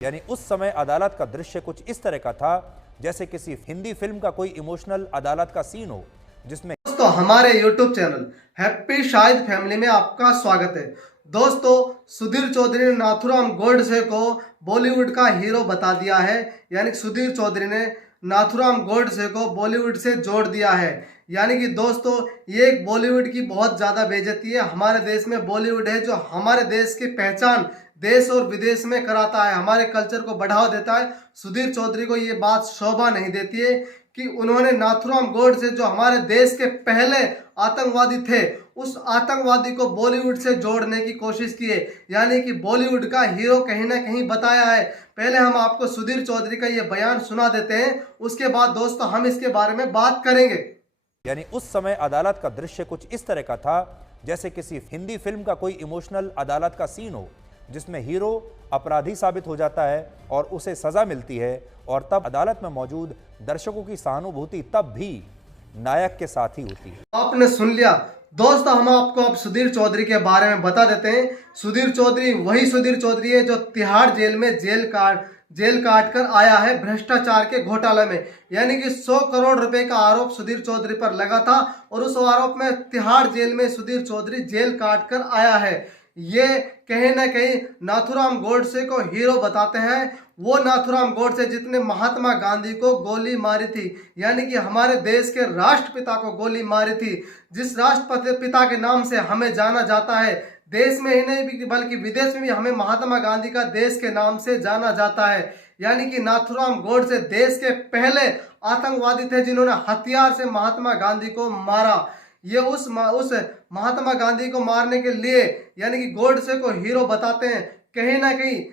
यानी उस समय अदालत का दृश्य कुछ इस तरह का था जैसे किसी हिंदी फिल्म का कोई इमोशनल अदालत का सीन हो जिसमें दोस्तों हमारे YouTube channel happy Shahid family में आपका स्वागत है। दोस्तों सुधीर चौधरी ने नाथुराम गोडसे को बॉलीवुड का हीरो बता दिया है। यानी सुधीर चौधरी ने नाथुराम गोडसे को बॉलीवुड से जोड़ दिया है। यानी कि दोस्तों ये एक बॉलीवुड की बहुत ज़्यादा बेइज्जती है। हमारे देश में बॉलीवुड है जो हमारे देश की पहचान देश और विदेश में कराता है, हमारे कल्चर को बढ़ावा देता है। सुधीर चौधरी को ये बात शोभा नहीं देती है कि उन्होंने नाथुराम गोडसे जो हमारे देश के पहले आतंकवादी थे उस आतंकवादी को बॉलीवुड से जोड़ने की कोशिश की है। यानी कि बॉलीवुड का हीरो कहीं ना कहीं बताया है। पहले हम आपको सुधीर चौधरी का ये बयान सुना देते हैं, उसके बाद दोस्तों हम इसके बारे में बात करेंगे। यानी उस समय अदालत का दृश्य कुछ इस तरह का था जैसे किसी हिंदी फिल्म का कोई इमोशनल अदालत का सीन हो जिसमें हीरो अपराधी साबित हो जाता है और उसे सजा मिलती है और तब अदालत में मौजूद दर्शकों की सहानुभूति तब भी नायक के साथ ही होती है। आपने सुन लिया दोस्तों, हम आपको अब सुधीर चौधरी के बारे में बता देते हैं। सुधीर चौधरी वही सुधीर चौधरी है जो तिहाड़ जेल में जेल काट कर आया है भ्रष्टाचार के घोटाले में। यानी कि 100 करोड़ रुपए का आरोप सुधीर चौधरी पर लगा था और उस आरोप में तिहाड़ जेल में सुधीर चौधरी जेल काट कर आया है। ये कहीं ना कहीं नाथुराम गोडसे को हीरो बताते हैं। वो नाथुराम गोडसे जितने महात्मा गांधी को गोली मारी थी, यानी कि हमारे देश के राष्ट्रपिता को गोली मारी थी, जिस राष्ट्रपिता के नाम से हमें जाना जाता है, देश में ही नहीं बल्कि विदेश में भी हमें महात्मा गांधी का देश के नाम से जाना जाता है। यानी कि नाथुराम गोडसे देश के पहले आतंकवादी थे जिन्होंने हथियार से महात्मा गांधी को मारा। ये उस महात्मा गांधी को मारने के लिए यानी कि गोडसे को हीरो बताते हैं। कहीं ना कहीं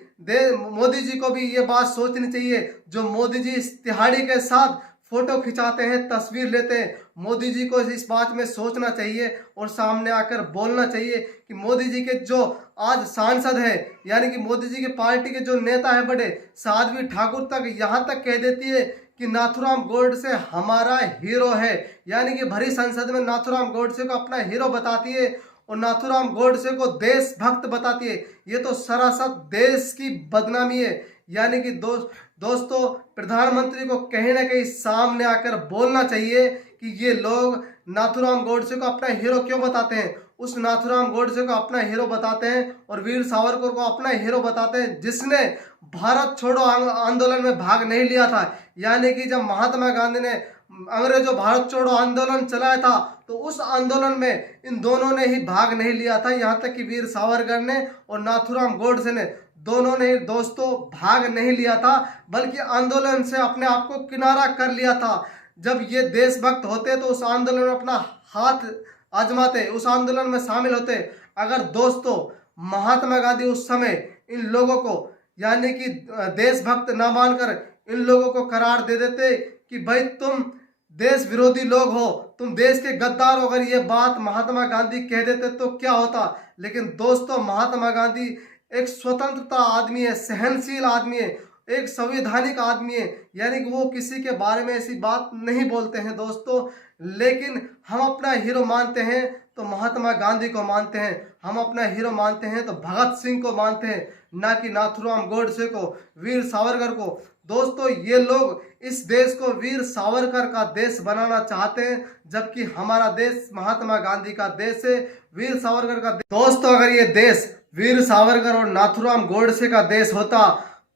मोदी जी को भी ये बात सोचनी चाहिए, जो मोदी जी इस तिहाड़ी के साथ फोटो खिंचाते हैं, तस्वीर लेते हैं। मोदी जी को इस बात में सोचना चाहिए और सामने आकर बोलना चाहिए कि मोदी जी के जो आज सांसद है यानी कि मोदी जी के पार्टी के जो नेता है बड़े, साध्वी ठाकुर तक यहाँ तक कह देती है कि नाथुराम गोडसे हमारा हीरो है। यानी कि भरी संसद में नाथुराम गोडसे को अपना हीरो बताती है और नाथुराम गोडसे को देशभक्त बताती है। ये तो सरासर देश की बदनामी है। यानी कि दोस्तों प्रधानमंत्री को कहीं ना कहीं सामने आकर बोलना चाहिए कि ये लोग नाथुराम गोडसे को अपना हीरो क्यों बताते हैं। उस नाथुराम गोडसे को अपना हीरो बताते हैं और वीर सावरकर को अपना हीरो बताते हैं जिसने भारत छोड़ो आंदोलन में भाग नहीं लिया था। यानी कि जब महात्मा गांधी ने अंग्रेजों भारत छोड़ो आंदोलन चलाया था तो उस आंदोलन में इन दोनों ने ही भाग नहीं लिया था। यहाँ तक कि वीर सावरकर ने और नाथुराम गोडसे ने दोनों ने दोस्तों भाग नहीं लिया था, बल्कि आंदोलन से अपने आप को किनारा कर लिया था। जब ये देशभक्त होते तो उस आंदोलन में अपना हाथ आजमाते, उस आंदोलन में शामिल होते। अगर दोस्तों महात्मा गांधी उस समय इन लोगों को यानी कि देशभक्त ना मानकर इन लोगों को करार दे देते कि भाई तुम देश विरोधी लोग हो, तुम देश के गद्दार हो, अगर ये बात महात्मा गांधी कह देते तो क्या होता। लेकिन दोस्तों महात्मा गांधी एक स्वतंत्रता आदमी है, सहनशील आदमी है, एक संवैधानिक आदमी है। यानी कि वो किसी के बारे में ऐसी बात नहीं बोलते हैं दोस्तों। लेकिन हम अपना हीरो मानते हैं तो महात्मा गांधी को मानते हैं, हम अपना हीरो मानते हैं तो भगत सिंह को मानते हैं, ना कि नाथुराम गोडसे को, वीर सावरकर को। दोस्तों ये लोग इस देश को वीर सावरकर का देश बनाना चाहते हैं, जबकि हमारा देश महात्मा गांधी का देश है, वीर सावरकर का देश। दोस्तों अगर ये देश वीर सावरकर और नाथुराम गोडसे का देश होता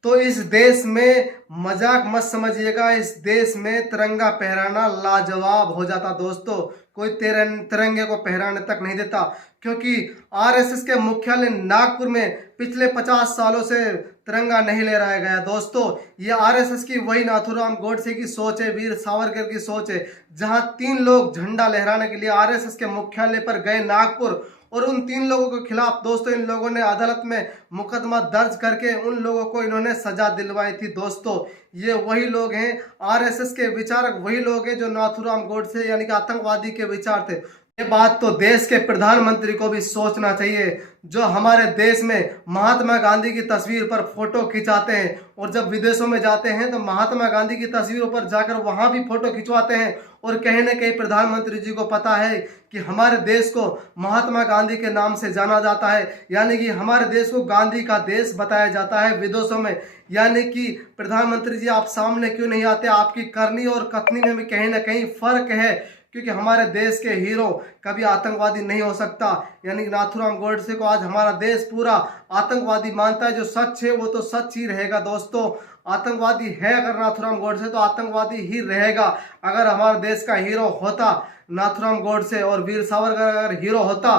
तो इस देश में मजाक मत समझिएगा, इस देश में तिरंगा फहराना लाजवाब हो जाता दोस्तों। कोई तिरंगे को फहराने तक नहीं देता, क्योंकि आरएसएस के मुख्यालय नागपुर में पिछले 50 सालों से तिरंगा नहीं लहराया गया दोस्तों। ये आरएसएस की वही नाथुराम गोडसे की सोच है, वीर सावरकर की सोच है। जहां 3 लोग झंडा लहराने के लिए आरएसएस के मुख्यालय पर गए नागपुर, और उन 3 लोगों के खिलाफ दोस्तों इन लोगों ने अदालत में मुकदमा दर्ज करके उन लोगों को इन्होंने सजा दिलवाई थी दोस्तों। ये वही लोग हैं, आरएसएस के विचारक वही लोग हैं जो नाथुराम गोडसे यानी कि आतंकवादी के विचार थे। ये बात तो देश के प्रधानमंत्री को भी सोचना चाहिए, जो हमारे देश में महात्मा गांधी की तस्वीर पर फोटो खिंचाते हैं और जब विदेशों में जाते हैं तो महात्मा गांधी की तस्वीरों पर जाकर वहां भी फोटो खिंचवाते हैं। और कहीं ना कहीं प्रधानमंत्री जी को पता है कि हमारे देश को महात्मा गांधी के नाम से जाना जाता है, यानी कि हमारे देश को गांधी का देश बताया जाता है विदेशों में। यानी कि प्रधानमंत्री जी आप सामने क्यों नहीं आते? आपकी करनी और कथनी में भी कहीं ना कहीं फर्क है, क्योंकि हमारे देश के हीरो कभी आतंकवादी नहीं हो सकता। यानी कि नाथूराम गोडसे को आज हमारा देश पूरा आतंकवादी मानता है। जो सच है वो तो सच ही रहेगा दोस्तों। आतंकवादी है अगर नाथूराम गोडसे तो आतंकवादी ही रहेगा। अगर हमारे देश का हीरो होता नाथूराम गोडसे और वीर सावरकर अगर हीरो होता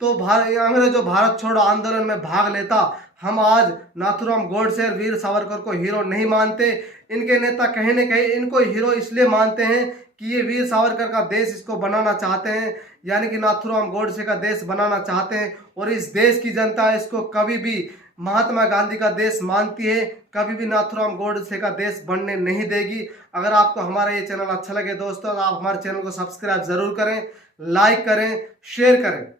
तो अंग्रेजों भारत छोड़ो आंदोलन में भाग लेता। हम आज नाथूराम गोडसे और वीर सावरकर को हीरो नहीं मानते। इनके नेता कहीं न कहीं इनको हीरो इसलिए मानते हैं कि ये वीर सावरकर का देश इसको बनाना चाहते हैं, यानी कि नाथूराम गोडसे का देश बनाना चाहते हैं। और इस देश की जनता इसको कभी भी महात्मा गांधी का देश मानती है, कभी भी नाथूराम गोडसे का देश बनने नहीं देगी। अगर आपको हमारा ये चैनल अच्छा लगे दोस्तों तो आप हमारे चैनल को सब्सक्राइब जरूर करें, लाइक करें, शेयर करें।